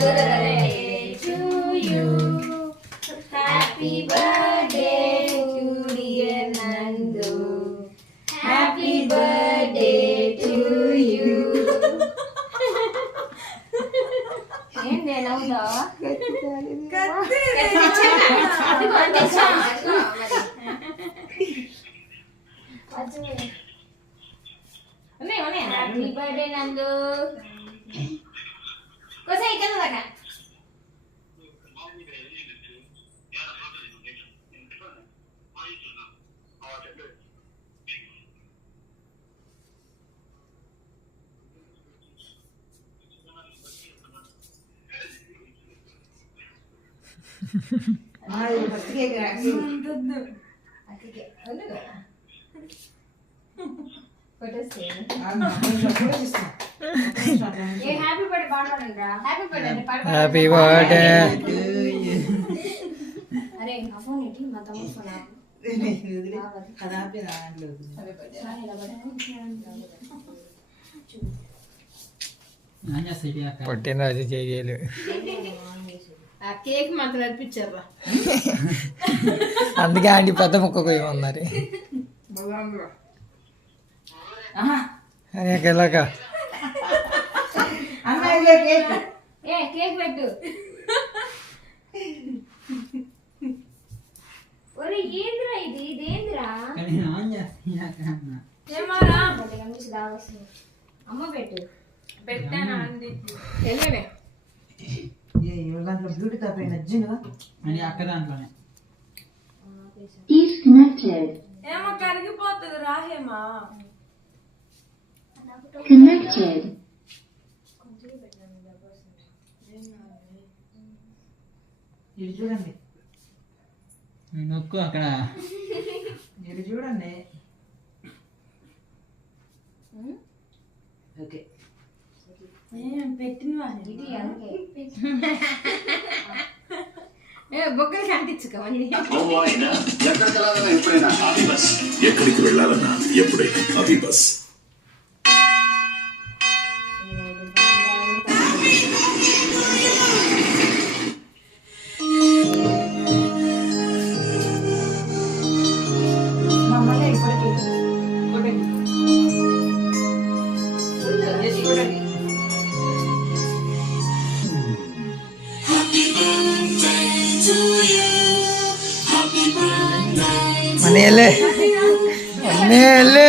birthday to you. Happy birthday to dear Nandu. Happy birthday to you. ఏంటి ఎలా ఉందో happy birthday నందు కోసం ఇక్కడ దాకా హ్యాపీ బర్త్డే అరే నా ఫోన్ ఏంటి మా తమ్ముడు ఫోన్ పుట్టినరోజు చేయలు ఆ కేక్ మాత్రం అర్పించారా అందుకే ఆంటీ పెద్ద ముక్క కొయ్యమన్నారు ఇలాగా ఏ కేక్ పెట్టు ఒరే ఏంద్రా ఇది ఇదేంద్రా అమ్మ పెట్టు పెట్టాను వెళ్ళవే బ్యూటీ తప్పైన జిన్గా అని అక్క దాంట్లోనే ఏమో కరిగిపోతుంది రాహేమా Connected. ఇది చూడండి నొక్కు అక్కడ ఇది చూడండి ఓకే పెట్టిన బొక్కలు కనిపించుకోవాలి ఎక్కడికి వెళ్ళాలన్నా ఎప్పుడైనా అభిబస్. అన్నీ వెళ్ళే